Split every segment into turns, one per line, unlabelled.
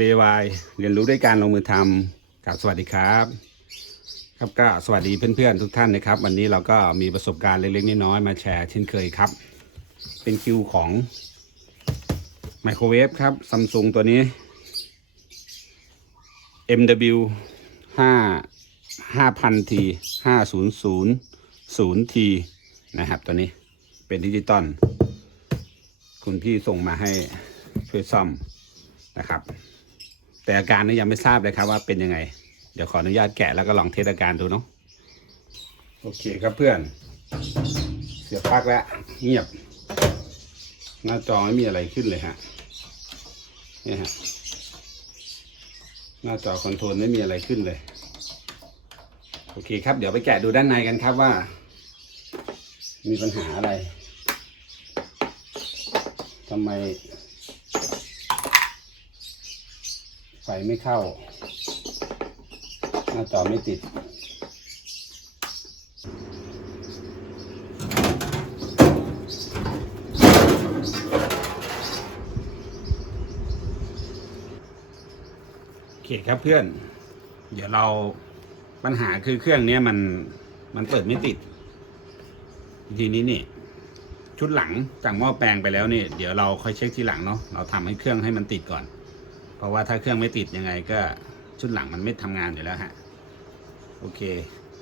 DIY เรียนรู้ด้วยการลงมือทำกับสวัสดีครับ ครับก็สวัสดีเพื่อนๆทุกท่านนะครับ วันนี้เราก็มีประสบการณ์เล็กๆน้อยๆมาแชร์เช่นเคยครับ เป็นคิวของไมโครเวฟครับซัมซุงตัวนี้ MW 5 5000T 5000 0T นะครับตัวนี้เป็นดิจิตอลคุณพี่ส่งมาให้ช่วยซ่อมนะครับ แต่อาการนี้ยังไม่ทราบเลยครับว่าเป็นยังไง เดี๋ยวขออนุญาตแกะแล้วก็ลองเทสอาการดูเนาะโอเคครับเพื่อน เสียบปลั๊กแล้วเงียบ หน้าจอไม่มีอะไรขึ้นเลยฮะนี่ฮะหน้าจอคอนโทรลไม่มีอะไรขึ้นเลย โอเคครับ เดี๋ยวไปแกะดูด้านในกันครับว่า มีปัญหาอะไรทำไม ไฟไม่เข้า หน้าจอไม่ติด โอเคครับเพื่อน เดี๋ยวเราปัญหาคือเครื่องนี้มันมันเปิดไม่ติด ทีนี้นี่ชุดหลังจากหม้อแปลงไปแล้วนี่ เดี๋ยวเราค่อยเช็คทีหลังเนาะเราทำให้เครื่องให้มันติดก่อน เพราะว่าถ้าเครื่องไม่ติดยังไงก็ชุดหลังมันไม่ทำงานอยู่แล้วฮะ โอเค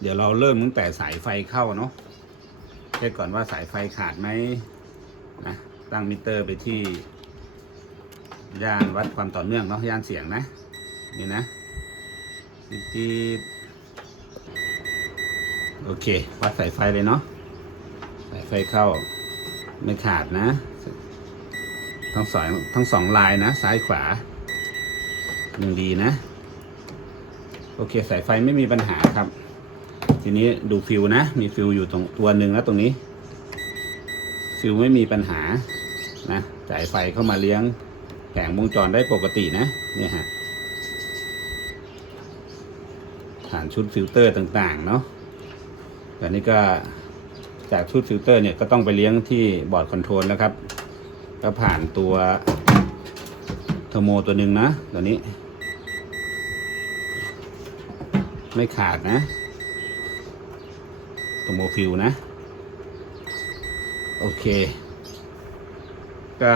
เดี๋ยวเราเริ่มตั้งแต่สายไฟเข้าเนาะเช็คก่อนว่าสายไฟขาดไหมนะตั้งมิเตอร์ไปที่ ย่านวัดความต่อเนื่องเนาะย่านเสียงนะ นี่นะติดโอเค วัดสายไฟเลยเนาะสายไฟเข้าไม่ขาดนะ ทั้งสองทั้งสองลายนะ ซ้ายขวา ยังดีนะ โอเคสายไฟไม่มีปัญหาครับ ทีนี้ดูฟิวนะ มีฟิวอยู่ตรงตัวหนึ่งแล้วตรงนี้ ฟิวไม่มีปัญหานะจ่ายไฟเข้ามาเลี้ยงแผงวงจรได้ปกตินะเนี่ยฮะผ่านชุดฟิลเตอร์ต่างๆ เนาะแต่นี้ก็จากชุดฟิลเตอร์เนี่ยก็ต้องไปเลี้ยงที่บอร์ดคอนโทรลแล้วครับ ก็ผ่านตัวเทอร์โมตัวหนึ่งนะตัวนี้ ไม่ขาดนะเทอร์โมฟิลนะ โอเค ก็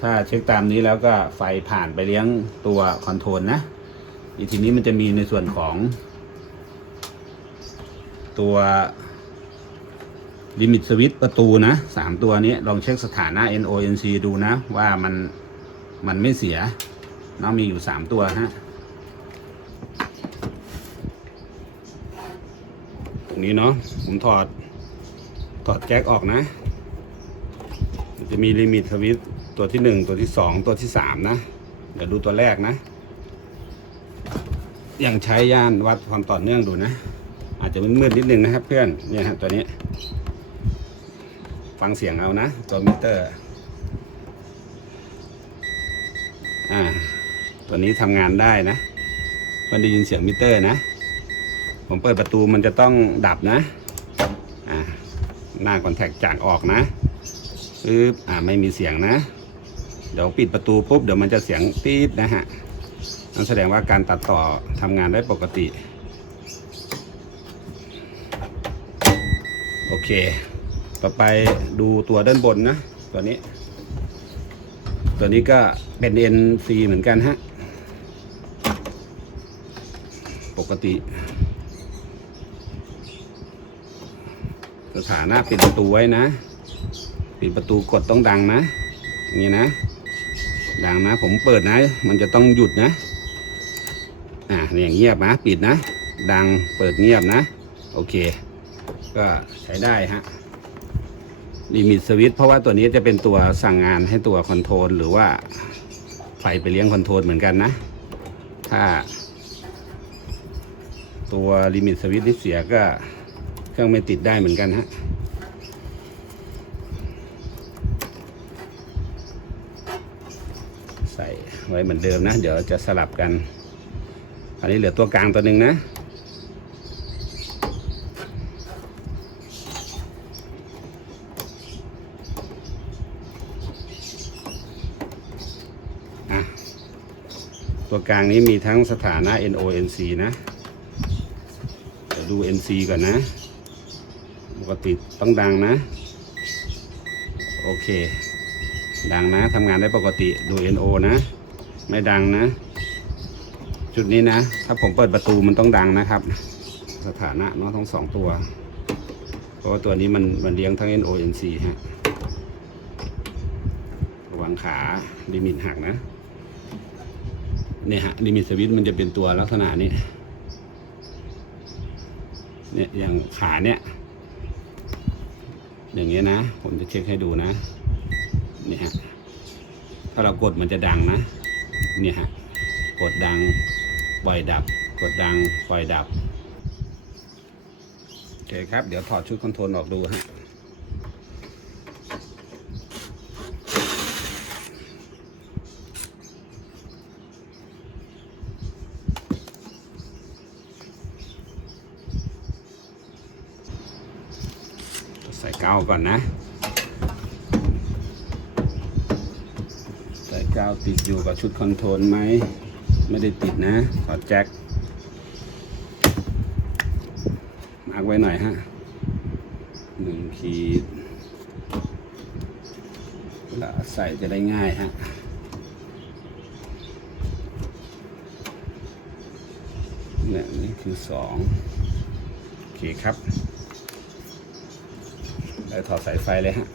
ถ้าเช็คตามนี้แล้วก็ไฟผ่านไปเลี้ยงตัวคอนโทรลนะอีกทีนี้มันจะมีในส่วนของตัวลิมิตสวิตประตูนะสามตัวนี้ลองเช็คสถานะ NONC ดูนะ ว่ามันมันไม่เสีย นาะมีอยู่สามตัวฮะ ตรงนี้เนาะ ผมถอด ถอดแจ็คออกนะ มันจะมีลิมิตสวิตตัวที่หนึ่งตัวที่สองตัวที่สามนะ เดี๋ยวดูตัวแรกนะ อยังใช้ย่านวัดความต่อเนื่องดูนะ อาจจะมืดๆนิดนึงนะครับเพื่อน เนี่ยฮะตัวนี้ ฟังเสียงเอานะ ตัวมิเตอร์ อ่า ตัวนี้ทำงานได้นะมันได้ยินเสียงมิเตอร์นะ ผมเปิดประตูมันจะต้องดับนะอ่าหน้าคอนแทคจากออกนะปึ๊บอ่าไม่มีเสียงนะ เดี๋ยวปิดประตูปุ๊บเดี๋ยวมันจะเสียงตีดนะฮะนั่นแสดงว่าการตัดต่อทำงานได้ปกติ โอเค ต่อไปดูตัวด้านบนนะ ตัวนี้ ตัวนี้ก็เป็น NC เหมือนกันฮะ ปก ติ สถานะปิดประตูไว้นะ ปิดประตูกดต้องดังนะอย่างนี้นะ ดังนะ ผมเปิดนะ มันจะต้องหยุดนะ อ่าเนี่ยเงียบนะ ปิดนะ ดังเปิดเงียบนะ โอเค ก็ใช้ได้ฮะลิมิตสวิตช์เพราะว่าตัวนี้จะเป็นตัวสั่งงานให้ตัวคอนโทรลหรือว่าไฟไปเลี้ยงคอนโทรลเหมือนกันนะ ถ้า ตัวลิมิตสวิตช์ที่เสียก็เครื่องไม่ติดได้เหมือนกันฮะใส่ไว้เหมือนเดิมนะ เดี๋ยวจะสลับกัน อันนี้เหลือตัวกลางตัวหนึ่งนะตัวกลางนี้มีทั้งสถานะ NONC นะ ดู NC ก่อนนะ ปกติต้องดังนะ โอเค ดังนะทำงานได้ปกติดู NO นะ ไม่ดังนะ จุดนี้นะ ถ้าผมเปิดประตูมันต้องดังนะครับ สถานะเนาะทั้งสองตัว เพราะว่าตัวนี้มันมันเลี้ยงทั้ง NO NC ฮะระวังขาลิมิตหักนะเนี่ยฮะลิมิตสวิตช์มันจะเป็นตัวลักษณะนี้ เนี่ยอย่างขาเนี่ย อย่างเงี้ยนะ ผมจะเช็คให้ดูนะ เนี่ยฮะ ถ้าเรากดมันจะดังนะ เนี่ยฮะ กดดังปล่อยดับ กดดังปล่อยดับ โอเคครับ เดี๋ยวถอดชุดคอนโทรลออกดูฮะ กาวก่อนนะใส่กาวติดอยู่กับชุดคอนโทรลไหม ไม่ได้ติดนะ ขอแจ็คมาร์กไว้หน่อยฮะหนึ่งขีดแล้วใส่จะได้ง่ายฮะเนี่ยนี่คือสองโอเคครับ ถอดสายไฟเลยฮะ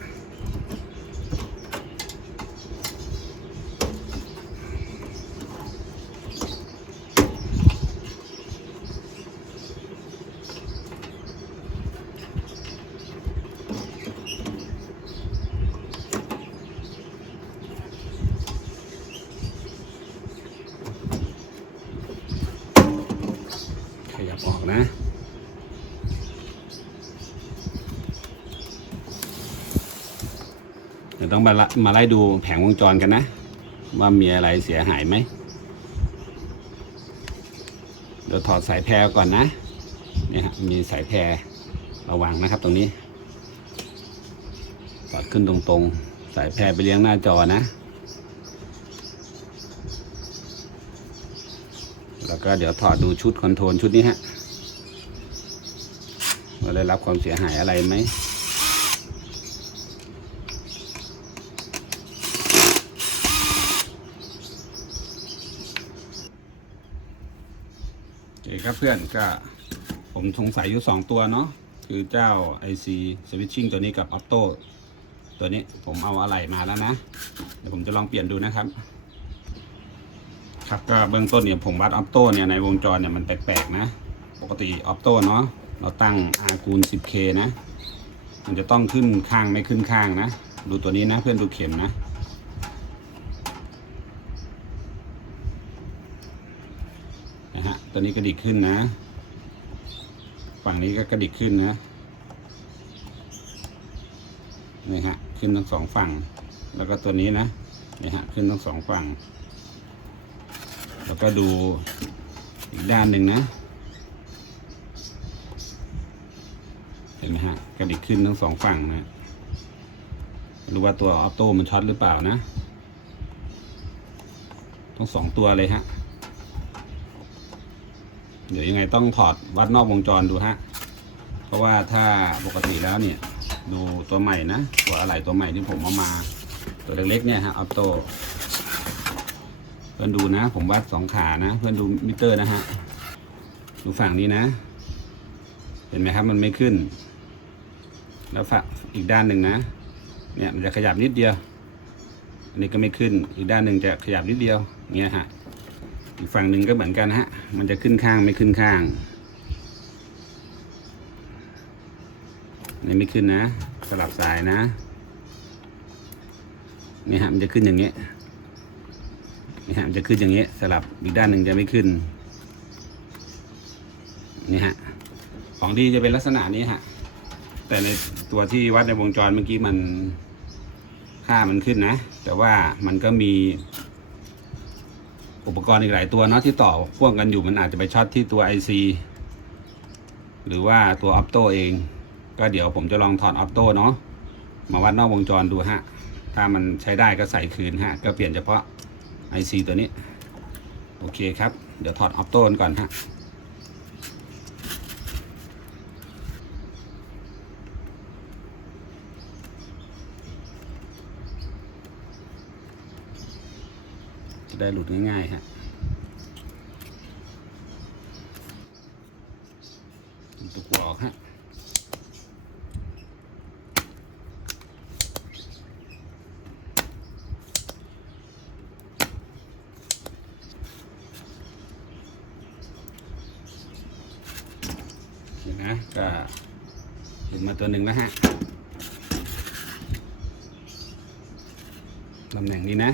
ขยับออกนะ เดี๋ยว ต้องมามาไล่ดูแผงวงจรกันนะ ว่ามีอะไรเสียหายไหมเดี๋ยวถอดสายแพรก่อนนะเนี่ยมีสายแพรระวังนะครับตรงนี้ถอดขึ้นตรงๆ สายแพรไปเลี้ยงหน้าจอนะ แล้วก็เดี๋ยวถอดดูชุดคอนโทรลชุดนี้ฮะว่าได้รับความเสียหายอะไรไหม ครับเพื่อนก็ผมสงสัยอยู่สองตัวเนาะคือเจ้า IC Switching ตัวนี้กับ Opto ตัวนี้ผมเอาอะไหล่มาแล้วนะ เดี๋ยวผมจะลองเปลี่ยนดูนะครับ ครับก็เบื้องต้นเนี่ยผมวัด Opto เนี่ยในวงจรเนี่ยมันแปลกๆนะ ปกติ Opto เนาะเราตั้ง R คูณ 10K นะ มันจะต้องขึ้นข้างไม่ขึ้นข้างนะ ดูตัวนี้นะเพื่อนดูเข็มนะ นะฮะตัวนี้กระดิกขึ้นนะ ฝั่งนี้ก็กระดิกขึ้นนะนี่ฮะ ขึ้นทั้งสองฝั่ง แล้วก็ตัวนี้นะนี่ฮะ ขึ้นทั้งสองฝั่ง แล้วก็ดูอีกด้านหนึ่งนะ เห็นไหมฮะ กระดิกขึ้นทั้งสองฝั่งนะรู้ว่าตัวออโต้มันช็อตหรือเปล่านะทั้งสองตัวเลยฮะ เดี๋ยวยังไงต้องถอดวัดนอกวงจรดูฮะ เพราะว่าถ้าปกติแล้วเนี่ย ดูตัวใหม่นะตัวอะไหล่ตัวใหม่ที่ผมเอามา ตัวเล็กๆเนี่ยฮะออโต้เพื่อนดูนะ ผมวัดสองขานะ เพื่อนดูมิเตอร์นะฮะดูฝั่งนี้นะ เห็นไหมครับมันไม่ขึ้น แล้วฝั่งอีกด้านหนึ่งนะ เนี่ยมันจะขยับนิดเดียว อันนี้ก็ไม่ขึ้นอีกด้านหนึ่งจะขยับนิดเดียวเงี้ยฮะ อีกฝั่งหนึ่งก็เหมือนกันฮะ มันจะขึ้นข้างไม่ขึ้นข้างนี่ไม่ขึ้นนะ สลับสายนะนี่ฮะมันจะขึ้นอย่างเงี้ยนี่ฮะมันจะขึ้นอย่างเงี้ยสลับอีกด้านหนึ่งจะไม่ขึ้นนี่ฮะของดีจะเป็นลักษณะนี้ฮะ แต่ในตัวที่วัดในวงจรเมื่อกี้มันค่ามันขึ้นนะ แต่ว่ามันก็มี อุปกรณ์อีกหลายตัวเนาะที่ต่อพ่วงกันอยู่มันอาจจะไปช็อตที่ตัว IC หรือว่าตัวออปโตเอง ก็เดี๋ยวผมจะลองถอดออปโตเนาะมาวัดนอกวงจรดูฮะ ถ้ามันใช้ได้ก็ใส่คืนฮะ ก็เปลี่ยนเฉพาะ IC ตัวนี้ โอเคครับ เดี๋ยวถอดออปโต้ก่อนฮะ ได้หลุดง่ายๆฮะตุกหัวออกฮะเห็นะก็เห็นมาตัวหนึ่งแล้วฮะตำแหน่งนี้นะ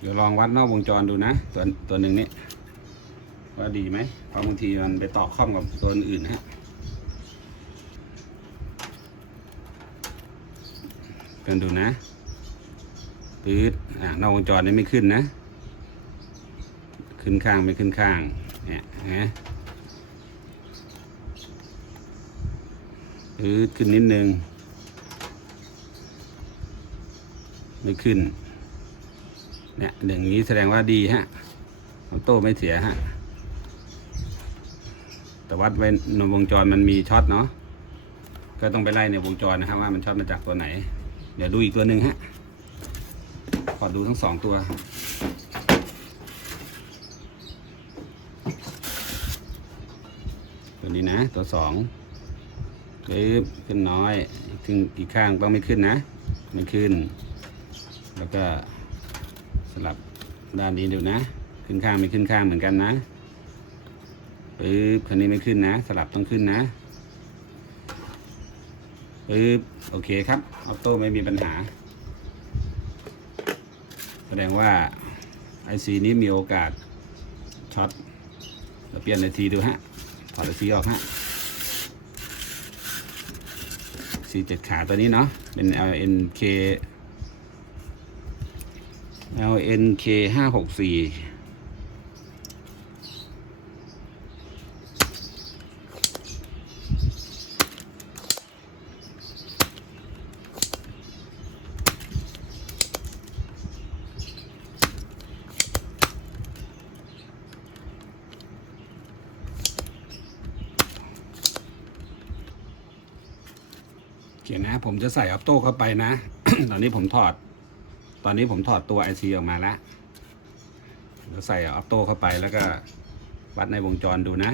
เดี๋ยว ลองวัดนอกวงจรดูนะ ตัวตัวหนึ่งนี้ว่าดีไหมเพราะบางทีมันไปต่อข้อมกับตัวอื่นนะฮะเพื่อนดูนะปื๊ดอ่านอกวงจรนี่ไม่ขึ้นนะ ขึ้นข้างไม่ขึ้นข้างเนี่ยนะปื๊ดขึ้นนิดนึงไม่ขึ้น เนี่ยอย่างนี้แสดงว่าดีฮะออโต้ไม่เสียฮะแต่วัดไว้ในวงจรมันมีช็อตเนาะก็ต้องไปไล่ในวงจรนะครับว่ามันช็อตมาจากตัวไหน เดี๋ยวดูอีกตัวหนึ่งฮะขอดูทั้งสองตัวตัวนี้นะตัวสองปึ๊บขึ้นน้อยขึ้นอีกข้างต้องไม่ขึ้นนะ ไม่ขึ้น แล้วก็ ลับด้านนี้ดูนะ ขึ้นข้างไม่ขึ้นข้างเหมือนกันนะปึ๊บคันนี้ไม่ขึ้นนะ สลับต้องขึ้นนะปึ๊บโอเคครับออโต้ไม่มีปัญหา แสดงว่า IC นี้มีโอกาสช็อตเราเปลี่ยนนาทีดูฮะถอดไอซีออกฮะ C7 ขาตัวนี้เนาะเป็น LNK LNK ห้าหกสี่โอเคนะ ผมจะใส่ออปโต้เข้าไปนะ ตอนนี้ผมถอด ตอนนี้ผมถอดตัว IC ออกมาแล้วเดี๋ยวใส่ออโต้เข้าไปแล้วก็วัดในวงจรดูนะ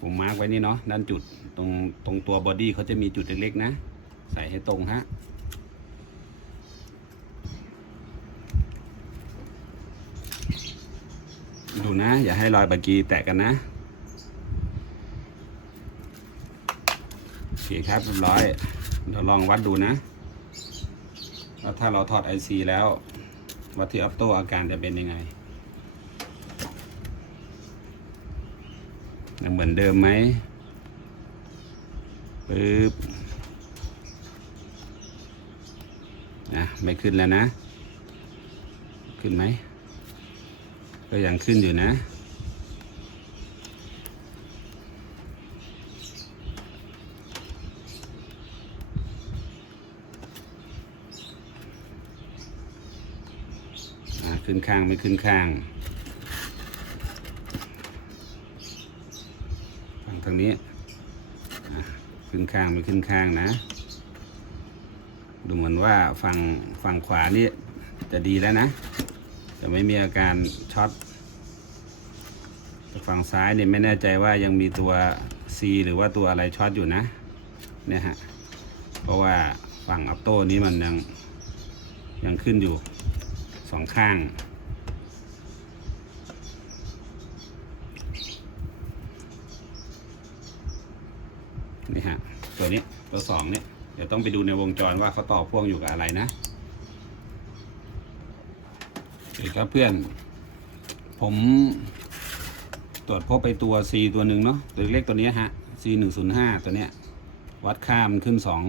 ผมมาร์กไว้นี่เนาะด้านจุดตรงตรงตัวบอดี้เขาจะมีจุดเล็กๆนะ ใส่ให้ตรงฮะดูนะ อย่าให้รอยบากีแตกกันนะ โอ เคครับเรียบร้อยเดี๋ยวลองวัดดูนะแล้วถ้าเราถอด IC แล้ว วัดที่ออปโต้อาการจะเป็นยังไงยังเหมือนเดิมไหมปึ๊บนะไม่ขึ้นแล้วนะ ขึ้นไหม ก็ยังขึ้นอยู่นะ ขึ้นข้างไม่ขึ้นข้างฝั่งทางนี้ขึ้นข้างไม่ขึ้นข้างนะ ดูเหมือนว่าฝั่งฝั่งขวานี่จะดีแล้วนะ จะไม่มีอาการช็อตแต่ฝั่งซ้ายเนี่ยไม่แน่ใจว่ายังมีตัว C หรือว่าตัวอะไรช็อตอยู่นะเนี่ยฮะเพราะว่าฝั่งอัปโต้นี้มันยังยังขึ้นอยู่ สองข้าง นี่ฮะ ตัวนี้ตัวสองเนี่ย เดี๋ยวต้องไปดูในวงจรว่าเขาต่อพ่วงอยู่กับอะไรนะโอเคครับเพื่อน ผมตรวจพบไปตัว C ตัวหนึ่งเนาะตัวเล็กตัวนี้ฮะ C หนึ่งศูนย์ห้าตัวเนี้ย วัดค่ามขึ้นสอง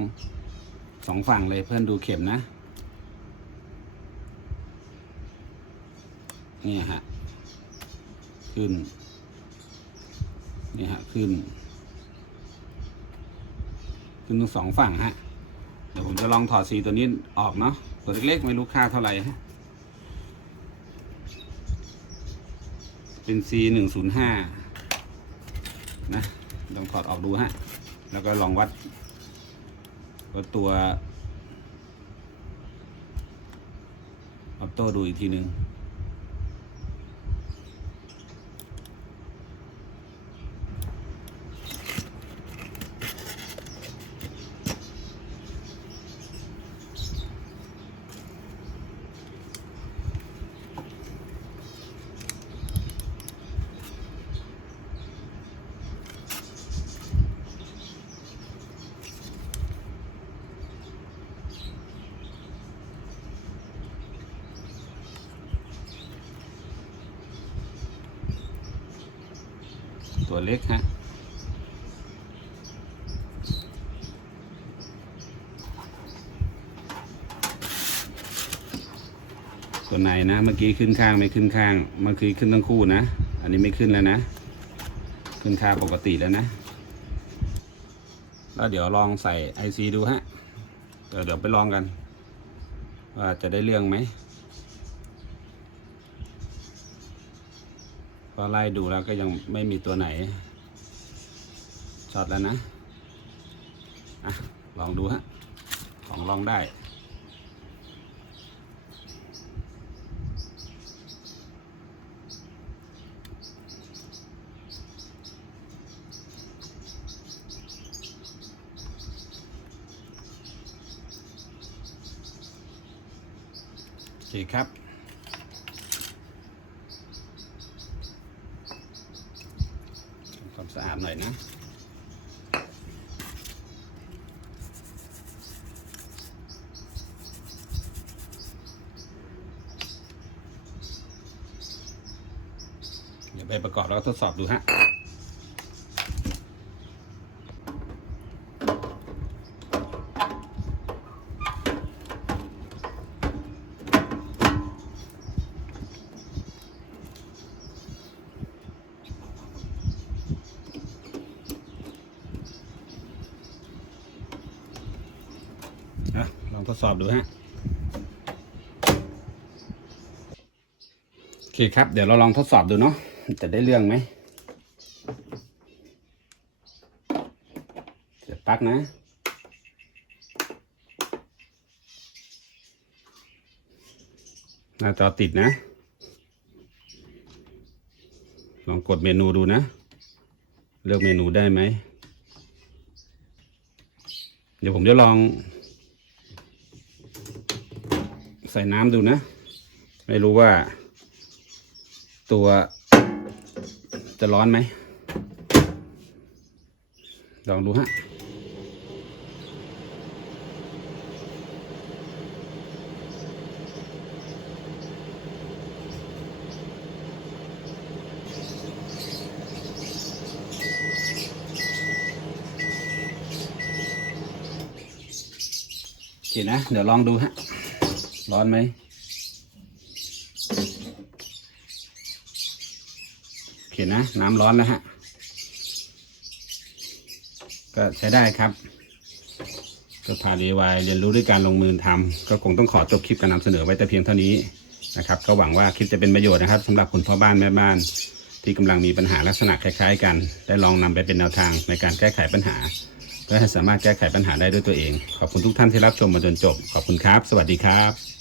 สองฝั่งเลยเพื่อนดูเข็มนะ นี่ฮะ ขึ้น นี่ฮะ ขึ้น ขึ้นทั้งสองฝั่งฮะ เดี๋ยวผมจะลองถอดซีตัวนี้ออกเนาะ ตัวเล็กๆไม่รู้ค่าเท่าไหร่ฮะ เป็น C หนึ่งศูนย์ห้านะ ลองถอดออกดูฮะ แล้วก็ลองวัดวัดตัวออโต้ดูอีกทีหนึ่ง ตัวเล็กฮะตัวในนะ เมื่อกี้ขึ้นข้างไม่ขึ้นข้าง เมื่อกี้ขึ้นทั้งคู่นะ อันนี้ไม่ขึ้นแล้วนะ ขึ้นค่าปกติแล้วนะ แล้วเดี๋ยวลองใส่ IC ดูฮะ เดี๋ยวเดี๋ยวไปลองกัน ว่าจะได้เรื่องไหม ก็ไล่ดูแล้วก็ยังไม่มีตัวไหนช็อตแล้วนะอะลองดูฮะ ของลองได้ โอเคครับ ทำความสะอาด หน่อยนะเดี๋ยวไปประกอบแล้วก็ทดสอบดูฮะอะ สอบดูฮะโอเคครับ เดี๋ยวเราลองทดสอบดูเนาะจะได้เรื่องไหมเสียบปลั๊กนะหน้าจอติดนะ ลองกดเมนูดูนะ เลือกเมนูได้ไหม เดี๋ยวผมจะลอง ใส่น้ำดูนะ ไม่รู้ว่า ตัวจะร้อนไหม ลองดูฮะโอเคนะ เดี๋ยวลองดูฮะ ร้อนไหม โอเคนะ น้ำร้อนแล้วฮะ ก็ใช้ได้ครับก็พา DIY เรียนรู้ด้วยการลงมือทำก็คงต้องขอจบคลิปการนำเสนอไว้แต่เพียงเท่านี้นะครับ ก็หวังว่าคลิปจะเป็นประโยชน์นะครับสำหรับคุณพ่อบ้านแม่บ้าน ที่กำลังมีปัญหาลักษณะคล้าย ๆ กัน ได้ลองนำไปเป็นแนวทางในการแก้ไขปัญหาเพื่อให้สามารถแก้ไขปัญหาได้ด้วยตัวเอง ขอบคุณทุกท่านที่รับชมมาจนจบ ขอบคุณครับ สวัสดีครับ